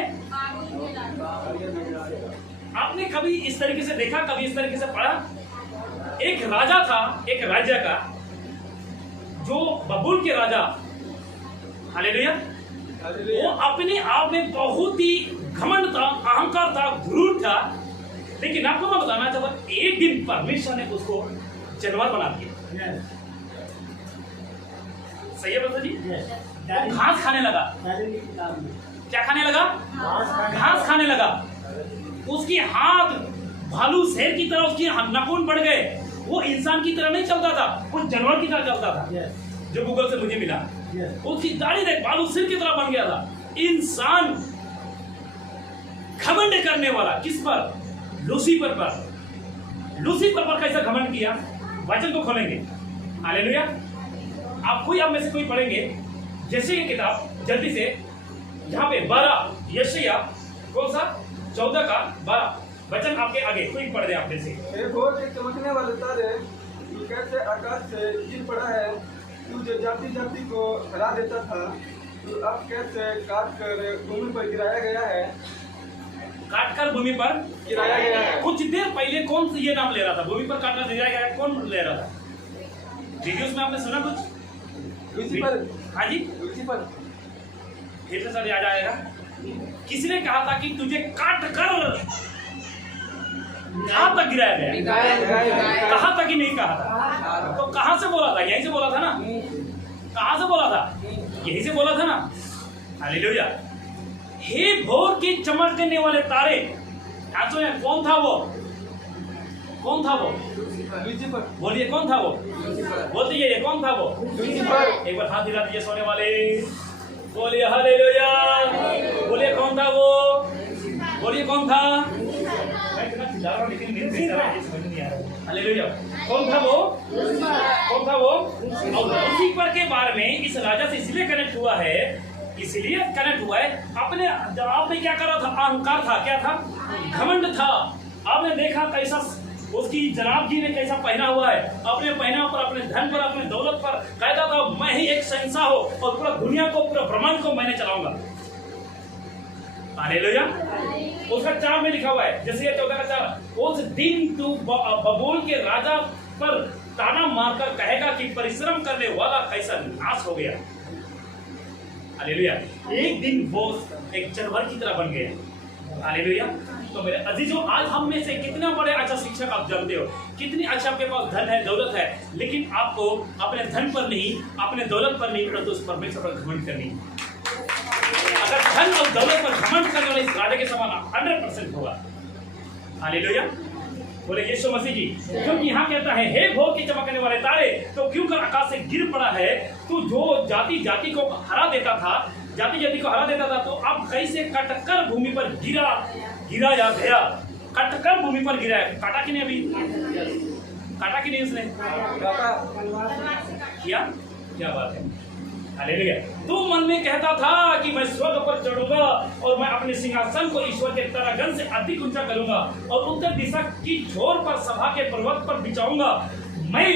आपने कभी इस तरीके से देखा, कभी इस तरीके से पढ़ा? एक राजा था, एक राज्य का, जो बबूल के राजा, हालेलुया, वो अपने आप में बहुत ही घमंड था, अहंकार था, गुरूर था। लेकिन आपको मैं बताना चाहता हूं, एक दिन परमेश्वर ने उसको जानवर बना दिया। सही है बता जी? वो घास खाने लगा। क्या खाने लगा? घास खाने लगा। उसकी हाथ भालू शेर की तरह उसकी नाखून बढ़ गए। वो इंसान की तरह नहीं चलता था, वो जानवर की तरह चलता था। जो गूगल से मुझे मिला, उसकी दाढ़ी देख, भालू शेर की तरह बन गया था। इंसान घमंड करने वाला, किस पर? लूसीफर पर। लूसीफर पर कैसा घमंड किया? वचन को खोलेंगे। हालेलुया। आप कोई, आप में से कोई पढ़ेंगे जैसे ये किताब जल्दी से, यहाँ पे 12 यशायाह, कौन सा? 14 का 12 वचन आपके आगे, कोई पढ़ दे आप जैसे। एक और के चमकने वाले तारे, तू कैसे आकाश से गिर पड़ा है। तू जो जाति जाति को हरा देता था, तू अब कैसे काट कर भूमि पर गिराया गया है। काटकर भूमि पर गिराया गया है। कुछ देर पहले कौन ये नाम ले रहा था? भूमि पर काटकर गिराया गया, कौन ले रहा था? वीडियोस में आपने सुना कुछ? लूसीफर। हाँ जी, लूसीफर। फिर से सर याद आएगा। किसने कहा था कि तुझे काट कर कहाँ तक गिराया गया? कहाँ तक ही नहीं कहा था? तो कहाँ से बोला था? यहीं से बोला था ना? कहाँ से बोला था? यहीं से बोला था ना? हालेलुया। हे भोर के चमकने वाले तारे, कौन था वो? कौन था वो? लूसीफर। बोलिए, कौन था वो? बोलते ये कौन था वो? लूसीफर। एक बार हाथ हिला दीजिए सोने वाले। बोलिए हालेलुया। बोलिए कौन था वो? बोलिए कौन था? मैं इतना चिल्ला रहा हूं, लेकिन मेरे समझ नहीं आ रहा। हालेलुया। कौन था वो? कौन था वो? और लूसीफर के बारे में इस राजा से इसलिए कनेक्ट हुआ है, इसलिए कनेक्ट हुआ है, अपने आपने क्या करा था? अहंकार था। क्या था? घमंड था। आपने देखा कैसा उसकी जनाब जी ने कैसा पहना हुआ है, अपने पहना पर, अपने धन पर, अपने दौलत पर कहता था मैं ही एक शहंशाह हो और पूरा दुनिया को, पूरा ब्रह्मांड को मैंने चलाऊंगा। हालेलुया। उसका 4 में लिखा हुआ है, जैसे ये 14 का 4, उस दिन तू बबूल के राजा पर ताना मारकर कहेगा कि परिश्रम करने वाला कैसा नाश हो गया। हालेलुया। एक दिन वो एक जानवर की तरह बन गया। हालेलुया। तो मेरे अजीजों, आज हम में से कितना बड़े अच्छा शिक्षक आप जानते हो, कितनी अच्छा आपके पास धन है, दौलत है, लेकिन आपको अपने धन पर नहीं, अपने दौलत पर नहीं, परंतु उस परमेश्वर पर घमंड करनी। अगर धन और दौलत पर घमंड करने वाले इस राजा के समान 100% होगा। हालेलुया। बोले यीशु मसीह जी। क्योंकि यहाँ कहता है, हे भोर के चमकने वाले तारे, तो क्यों कर आकाश से गिर पड़ा है? तू जो जाति जाति को हरा देता था, जाति जाति को हरा देता था, तो अब कैसे कटकर भूमि पर गिरा या गया? कटकर भूमि पर गिरा है। काटा कि नहीं? अभी काटा कि नहीं उसने? किया? क्या बात है। हालेलुया। तू मन में कहता था कि मैं स्वर्ग पर चढ़ूंगा और मैं अपने सिंहासन को ईश्वर के तरागन से अधिक ऊंचा करूंगा और उत्तर दिशा की छोर पर सभा के पर्वत पर बिछाऊंगा। मैं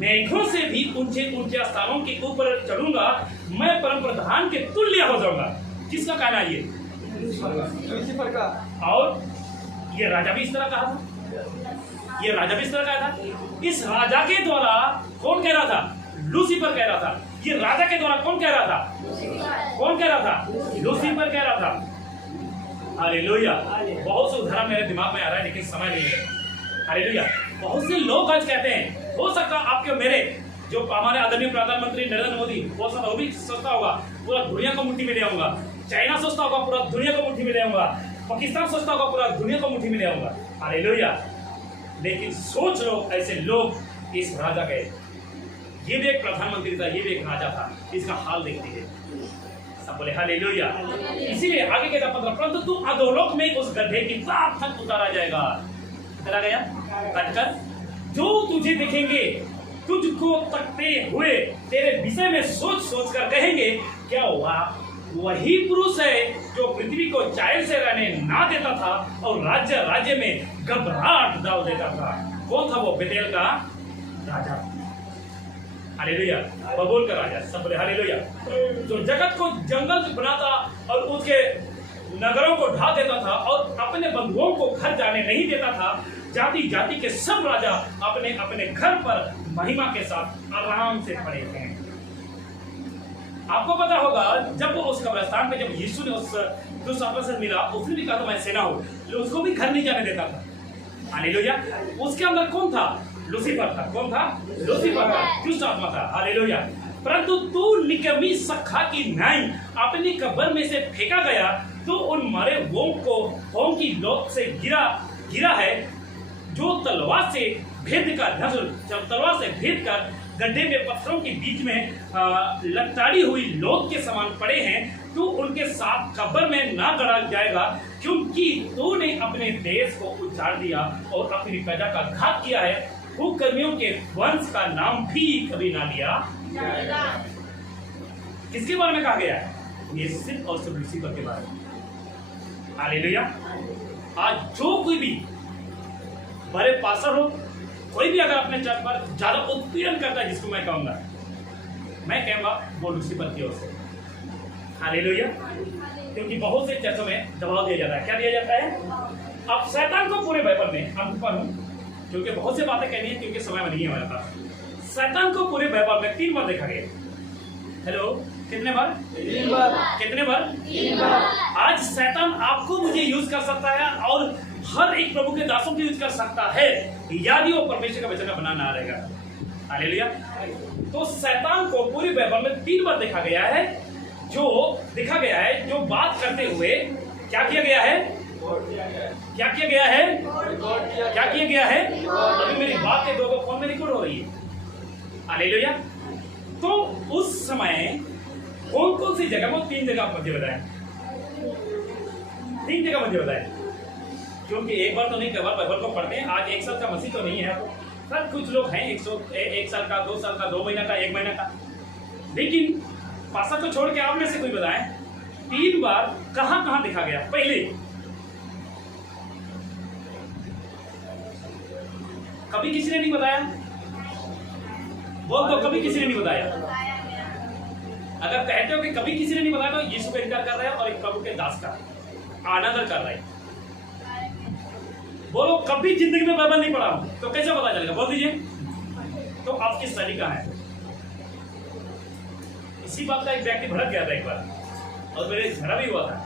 मेघों से भी ऊंचे ऊंचे स्थानों के ऊपर चढ़ूंगा। मैं परम प्रधान के तुल्य हो जाऊंगा। किसका कहना ये? लूसीफर का। और ये राजा भी इस तरह कहा था। ये राजा भी इस तरह कहा था। इस राजा के द्वारा कौन कह रहा था? लूसीफर कह रहा था। ये राजा के द्वारा कौन कह रहा था? कौन कह रहा था? लूसीफर कह रहा था। हालेलुया। बहुत से उदाहरण मेरे दिमाग में आ रहा है, लेकिन समय नहीं है। हालेलुया। बहुत से लोग आज कहते हैं, हो सकता है आपके मेरे जो हमारे आदरणीय प्रधानमंत्री नरेंद्र मोदी, वो भी सोचता होगा पूरा दुनिया को मुट्ठी में ले आऊंगा। चाइना सोचता होगा पूरा दुनिया को मुट्ठी में ले आऊंगा। पाकिस्तान सोचता होगा पूरा दुनिया को मुट्ठी में ले आऊंगा। हालेलुया। लेकिन सोच लो, ऐसे लोग इस राजा गए। ये भी एक प्रधानमंत्री था, ये भी एक राजा था। इसका हाल देखते हैं। सब बोले हालेलुया। इसीलिए आगे कहता 15, परंतु तू अधोलोक में उस गड्ढे की रात तक उतारा जाएगा। उतारा गया कटकर। जो तुझे देखेंगे, तुझको तकते हुए तेरे विषय में सोच सोच कर कहेंगे, क्या हुआ? वही पुरुष है जो पृथ्वी को चैन से रहने ना देता था और राज्य राज्य में घबराहट डाल देता था। कौन था वो? बेतेल का राजा। हालेलुया। बबूल का राजा। सब बोले हालेलुया। जो जगत को जंगल बनाता और उसके नगरों को ढा देता था और अपने बंधुओं को घर जाने नहीं देता था। जाति जाति के सब राजा अपने अपने घर पर महिमा के साथ आराम से पड़े हैं। आपको पता होगा, जब वो उस कब्रिस्तान पे जब यीशु ने उस दुष्ट आत्मा से मिला, उसने भी कहा था मैं सेना हूं, उसको भी घर नहीं जाने देता था। हालेलुया। उसके अंदर कौन था? लूसीफर था। कौन था? लूसीफर था, दुष्ट आत्मा था। हालेलुया। परंतु तू निकम्मी सखा की न्याय अपनी कब्र में से फेंका गया, तो उन मरे होम की लोथ से गिरा है, जो तलवार से भेद कर गड्ढे में पत्थरों के बीच में लताड़ी हुई लोथ के समान पड़े हैं। तू उनके साथ कब्र में ना गड़ा जाएगा, क्योंकि तूने अपने देश को उजाड़ दिया और अपनी प्रजा का घात किया है। कुकर्मियों के वंश का नाम भी कभी ना लिया। किसके बारे में कहा गया है? ये सिर्फ और सिर्फ लूसीफर के बारे में। हालेलुया। आज जो कोई भी बड़े पास्टर हो, कोई भी अगर अपने चर्च पर ज्यादा उत्पीड़न करता है, जिसको मैं कहूंगा वो लूसीफर की ओर से। हालेलुया। क्योंकि बहुत से चर्चों में दबाव दिया जाता है। क्या दिया जाता है? अब शैतान को पूरे बाइबल में, हम ऊपर हूं क्योंकि बहुत से बातें कहनी है, क्योंकि समय में नहीं है हमारे पास। शैतान को पूरे बाइबल में 3 बार देखा गया। हेलो, कितने बार? 3 बार। कितने बार? 3 बार। आज शैतान आपको मुझे यूज कर सकता है और हर एक प्रभु के दासों को यूज कर सकता है, यदि वो परमेश्वर का वचन का बना ना रहेगा। हालेलुया। तो शैतान को पूरी बाइबल में 3 बार देखा गया है। जो देखा गया है, जो बात करते हुए क्या किया गया है? क्या किया गया है? क्या किया गया है? अभी मेरी बात के 2 फोन में रिकॉर्ड हो रही है। हालेलुया। तो उस समय कौन कौन सी जगह? वो 3 जगह मुझे बताए। 3 जगह मुझे बताए, क्योंकि एक बार तो नहीं, कई बार बाइबल को पढ़ते हैं। आज 1 साल का मसीह तो नहीं है, सर कुछ लोग हैं 1 साल का, 2 साल का, 2 महीना का, 1 महीना का। लेकिन पास्टर को छोड़ के आप में से कोई बताएं 3 बार कहां कहां देखा गया? पहले कभी किसी ने नहीं बताया? बोल दो, कभी किसी ने नहीं बताया। अगर कहते हो कि कभी किसी ने नहीं बताया, तो यीशु का इनकार कर रहे हैं और एक प्रभु के दास का आनंद कर रहे हैं। बोलो, कभी जिंदगी में बाइबल नहीं पढ़ा तो कैसे पता चलेगा? बोल दीजिए। तो आपकी स्टडी कहाँ है? इसी बात का एक व्यक्ति भड़क गया था एक बार और मेरे झगड़ा भी हुआ था।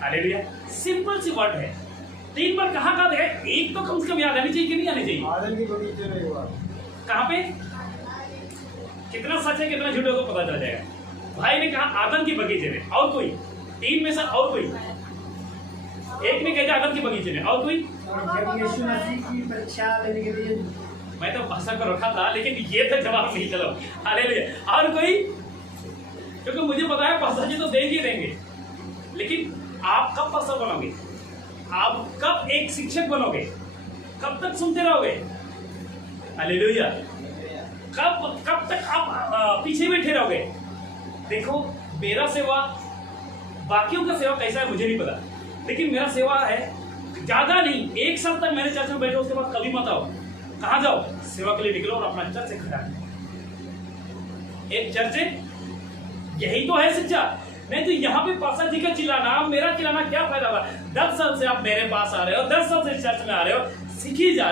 हालेलुया। सिंपल सी वर्ड है, 3 बार कहाँ का है, एक तो कम से कम याद आनी चाहिए कि नहीं आनी चाहिए? आदम के बगीचे में हुआ। कहाँ पे? कितना सच है कितना झूठ है तो पता चल जाएगा। भाई ने कहा आदम के बगीचे में, और कोई? 3 में से और कोई? एक ने कहा आदम के बगीचे में, और कोई? जब यीशु मसीह की परीक्षा लेने के लिए मैं तो भाषा को रखा था लेकिन ये तो जवाब नहीं। चलो हालेलुया। और कोई? क्योंकि मुझे पता है पास्टर जी तो देंगे देंगे, लेकिन आप कब पास्टर बनोगे? आप कब एक शिक्षक बनोगे? कब तक सुनते रहोगे? हालेलुया। कब तक आप पीछे बैठे रहोगे? देखो, मेरा सेवा, बाकियों का सेवा कैसा है मुझे नहीं पता, लेकिन मेरा सेवा है ज्यादा नहीं, 1 साल तक मेरे चर्च में बैठो, उसके बाद कभी मत आओ। कहाँ जाओ? सेवा के लिए निकलो और अपना चर्च से खड़ा एक चर्च है, यही तो है शिक्षा। नहीं तो यहाँ पे पास्टर जी का चिल्लाना, मेरा चिल्लाना क्या फायदा होगा? 10 साल से आप मेरे पास आ रहे हो, 10 साल से चर्च में आ रहे हो, सीखी जा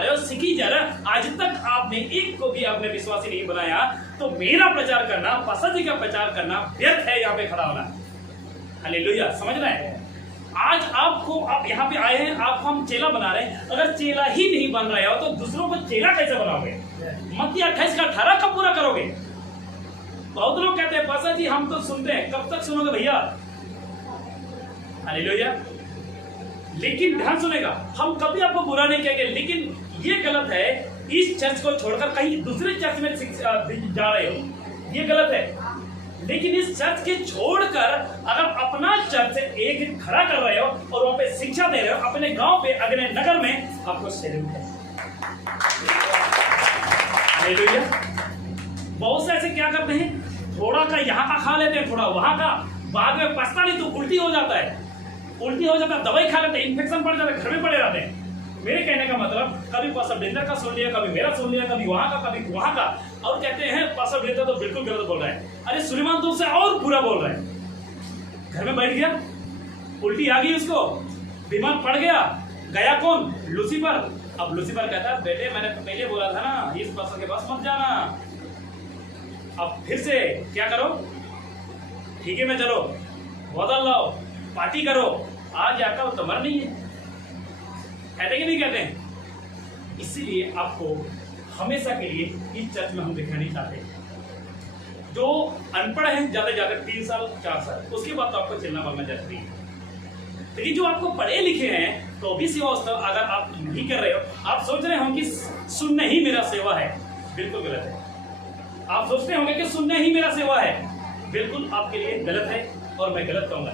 रहे हो, आज तक आपने एक को भी आपने विश्वासी नहीं बनाया, तो मेरा प्रचार करना, पास्टर जी का प्रचार करना व्यर्थ है। यहाँ पे खड़ा होना। हालेलुया। समझ रहे हैं? आज आपको, आप यहाँ पे आए हैं, आपको हम चेला बना रहे हैं। अगर चेला ही नहीं बन रहे हो तो दूसरों को चेला कैसे बनाओगे? मत्ती 28 का 18 कब पूरा करोगे? बहुत लोग कहते हैं पास्टर जी हम तो सुनते हैं, कब तक सुनोगे भैया? हालेलुया। लेकिन ध्यान सुनेगा, हम कभी आपको बुरा नहीं कहेंगे, लेकिन ये गलत है इस चर्च को छोड़कर कहीं दूसरे चर्च में जा रहे हो, ये गलत है। लेकिन इस चर्च के छोड़कर अगर अपना चर्च एक खड़ा कर रहे हो और वहां पे शिक्षा दे रहे हो अपने गांव पे, अगले नगर में, आपको सैल्यूट है। हालेलुया। बहुत से ऐसे क्या करते हैं, थोड़ा का यहाँ का खा लेते हैं, थोड़ा वहां का, बाद में पछता नहीं तो उल्टी हो जाता है, दवाई खा लेते हैं, इन्फेक्शन पड़ जाता है, घर में पड़े रहते हैं। मेरे कहने का मतलब, कभी पास्टर बिंदर का सुन लिया, कभी मेरा सुन लिया, कभी वहां का, कभी वहां का, और कहते हैं पास्टर बिंदर तो बिल्कुल गलत बोल रहा है। अरे सुलेमान तो उससे और बुरा बोल रहा है। घर में बैठ गया, उल्टी आ गई उसको, बीमार पड़ गया कौन? लूसीफर। अब लूसीफर कहता है बेटे मैंने पहले बोला था ना इस पास्टर के पास मत जाना। अब फिर से क्या करो? ठीक है मैं चलो, बदल लाओ, पार्टी करो, आज आका तो मर नहीं है। कहते कि नहीं कहते? इसीलिए आपको हमेशा के लिए इस चर्च में हम दिखाना नहीं चाहते। जो अनपढ़ हैं ज्यादा से ज्यादा 3 साल 4 साल, उसके बाद तो आपको चलना बनना जरूरी है। लेकिन जो आपको पढ़े लिखे हैं तो भी सेवा अगर आप नहीं कर रहे हो, आप सोच रहे हो कि सुनना ही मेरा सेवा है, बिल्कुल गलत है। आप सोचते होंगे कि सुनना ही मेरा सेवा है, बिल्कुल आपके लिए गलत है और मैं गलत कहूंगा।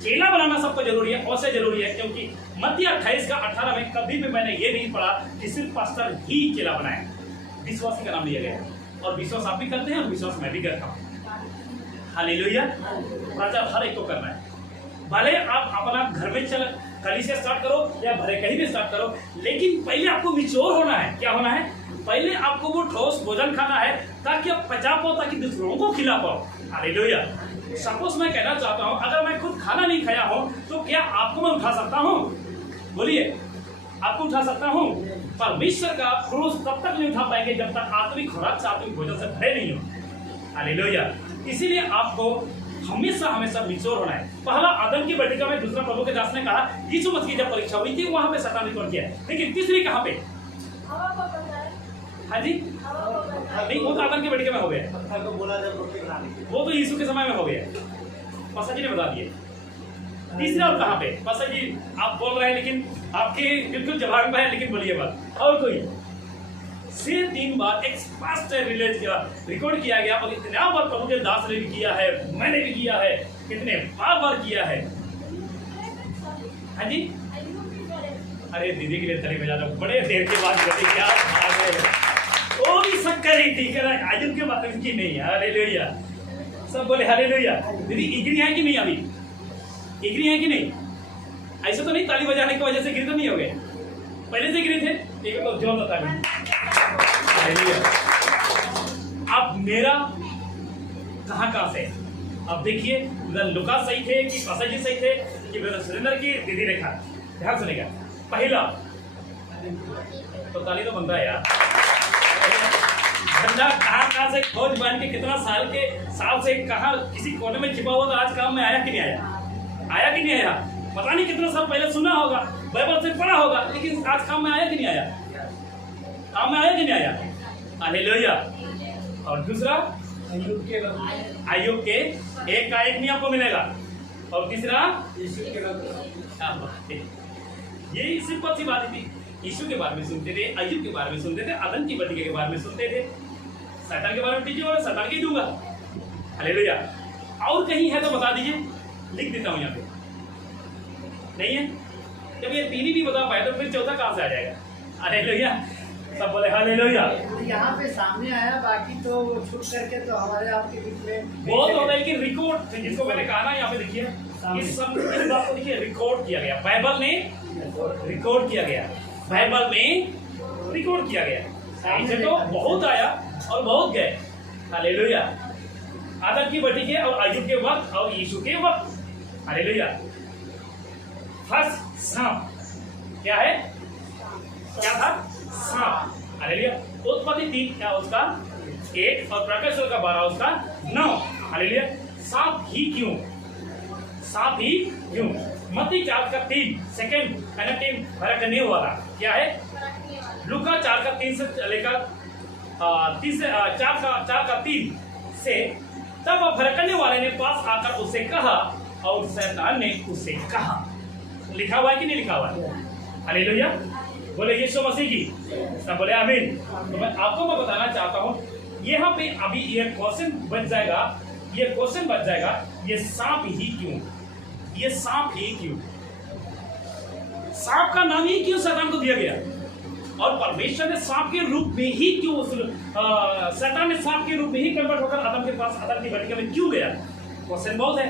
चेला बनाना सबको जरूरी है, और जरूरी है क्योंकि मत्ती 28 का 18 में कभी भी मैंने ये नहीं पढ़ा कि सिर्फ पास्टर ही चेला बनाए, विश्वासी का नाम लिया गया है। और विश्वास आप भी करते हैं और विश्वास मैं भी करता हूँ। हालेलुया। प्रचार हर एक को करना है, भले आप अपना घर में चल कली से स्टार्ट करो या भले कहीं भी स्टार्ट करो, लेकिन पहले आपको मिच्योर होना है। क्या होना है? पहले आपको वो ठोस भोजन खाना है ताकि आप पचा पाओ, ताकि दूसरों को खिला पाओ। हालेलुया। सपोज मैं कहना चाहता हूँ, अगर मैं खुद खाना नहीं खाया हूँ तो क्या आपको मैं उठा सकता हूँ? बोलिए, आपको उठा सकता हूँ? परमेश्वर का क्रूस तब तक नहीं उठा पाएंगे जब तक आत्मिक खुराक से, आत्मिक भोजन से भरे नहीं हो। हालेलुया। इसीलिए आपको हमेशा हमेशा मिच्योर होना है। पहला आदम की वाटिका में, दूसरा प्रभु के दास ने कहा यीशु मसीह की जब परीक्षा हुई थी वहां पे शैतान ने कौन किया, लेकिन तीसरी कहाँ पे? हाँ जी, नहीं वो तो आदम की वाटिका में हो गया, वो तो यीशु के समय में हो गया, पास्टर जी ने बता दिया। तीसरा और कहाँ पे? पास्टर जी आप बोल रहे हैं लेकिन आपके बिल्कुल जवाब में है, लेकिन बोलिए बात। और कोई से 3 बार एक स्पष्ट रिकॉर्ड किया गया, और इतना बार प्रभु के दास ने भी किया है, मैंने भी किया है, कितने बार किया है। हाँ जी, अरे दीदी के लिए ताली बजा दो, बड़े देर के बाद बेटे क्या बात है। वो भी शक्कर ही ठीक है, आज उनके बात की नहीं है। हालेलुया। सब बोले हालेलुया। दीदी इगरी है कि नहीं? अभी इगरी है कि नहीं? ऐसे तो नहीं ताली बजाने की वजह से गिर तो नहीं हो गए, पहले से गिरे थे। एक तो जोर ताली। अब मेरा कहाँ से? अब देखिए, लुका सही थे कि पास्टर जी सही थे कि ब्रदर सुरेंद्र की दीदी रेखा? ध्यान सुनेगा। पहला तो ताली तो बनता है यार। झंडा कहाँ से खोज बन के कितना साल से कहाँ किसी कोने में छिपा हुआ, तो आज काम में आया कि नहीं आया कि नहीं आया? पता नहीं कितना साल पहले सुना होगा, बाइबल से पढ़ा होगा, लेकिन आज काम में आया कि नहीं आया? काम में आया कि नहीं आया? हालेलुया। और दूसरा आयुब के एक का एक नहीं आपको मिलेगा, और तीसरा ये सिंपल सी बात थी। यीशु के बारे में सुनते थे, अय्यूब के बारे में सुनते थे, आदम की बटिया के बारे में सुनते थे, शैतान के बारे में दीजिए और शैतान के ही दूंगा। हालेलुया। और कहीं है तो बता दीजिए, लिख देता हूं यहाँ पे। नहीं है? जब ये तीन ही नहीं बता पाए तो फिर चौथा कहां से आ जाएगा? हालेलुया। सब बोले हालेलुया। यहाँ पे सामने आया, बाकी तो वो छूट करके तो हमारे आपके बीच में बहुत होता है कि रिकॉर्ड, जिसको मैंने कहा ना, यहाँ पे देखिए इस बात को देखिए, रिकॉर्ड किया गया, बाइबल में रिकॉर्ड किया गया, बाइबल में रिकॉर्ड किया गया। ऐसे तो बहुत आया और बहुत गए। हालेलुया। आदम की बटी के और अय्यूब के वक्त और यीशु के वक्त। हालेलुया। फर्स्ट सांप क्या है? क्या था? सांप। हालेलुया। उत्पत्ति 3 क्या उसका 1 और प्रकाश का 12 उसका 9। हालेलुया। सांप ही क्यों? सांप ही क्यों? मत्ती 4 का 3 सेकंड कनेक्टिव फर्क नहीं हुआ था। क्या है? लूका 4 का 3 से लेकर 4 का 3 से, तब भड़कने वाले ने पास आकर उसे कहा और शैतान ने उसे कहा। लिखा हुआ है कि नहीं लिखा हुआ है? हालेलुया। बोले यीशु मसीह की, सब बोले आमीन। तो मैं आपको बताना चाहता हूँ, यहाँ पे अभी ये क्वेश्चन बच जाएगा, ये सांप ही क्यों? ये सांप ही क्यों? सांप का नाम ही क्यों शैतान को दिया गया? और परमेश्वर ने सांप के रूप में ही क्यों, शैतान ने सांप के रूप में ही कन्वर्ट होकर आदम के पास, आदम की बटिया में क्यों गया? क्वेश्चन बहुत है।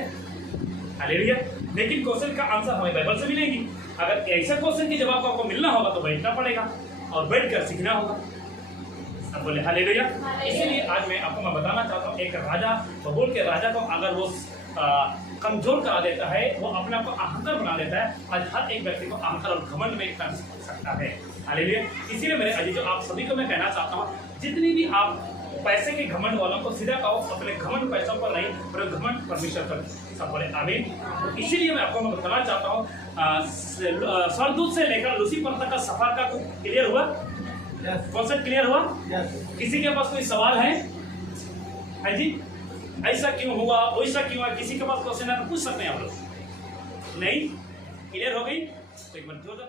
हालेलुया। लेकिन क्वेश्चन का आंसर हमें बाइबल से मिलेगी। अगर ऐसा क्वेश्चन के जवाब आपको मिलना होगा तो बैठना पड़ेगा और बैठकर सीखना होगा। सब बोले हालेलुया। इसीलिए आज मैं आपको बताना चाहता हूँ, एक राजा बबूल के राजा को अगर वो कमजोर करा देता है, वो अपने आप को अहंकार बना देता है। आज हर एक व्यक्ति को अहंकार और घमंड में कर सकता है। हालेलुया। इसीलिए मेरे अजीजों, आप सभी को मैं कहना चाहता हूँ, जितनी भी आप पैसे के घमंड वालों को सीधा कहो, अपने घमंड पैसों पर नहीं, पर घमंड परमेश्वर पर। सब बोले आमीन। इसीलिए मैं आपको बताना चाहता हूँ, स्वर्गदूत से लेकर लूसीफर तक का सफर का क्लियर हुआ? कॉन्सेप्ट क्लियर हुआ? किसी के पास कोई सवाल है जी? ऐसा क्यों हुआ, वैसा क्यों हुआ? किसी के पास क्वेश्चन है तो पूछ सकते हैं आप लोग। नहीं क्लियर हो गई तो एक बार जोरदार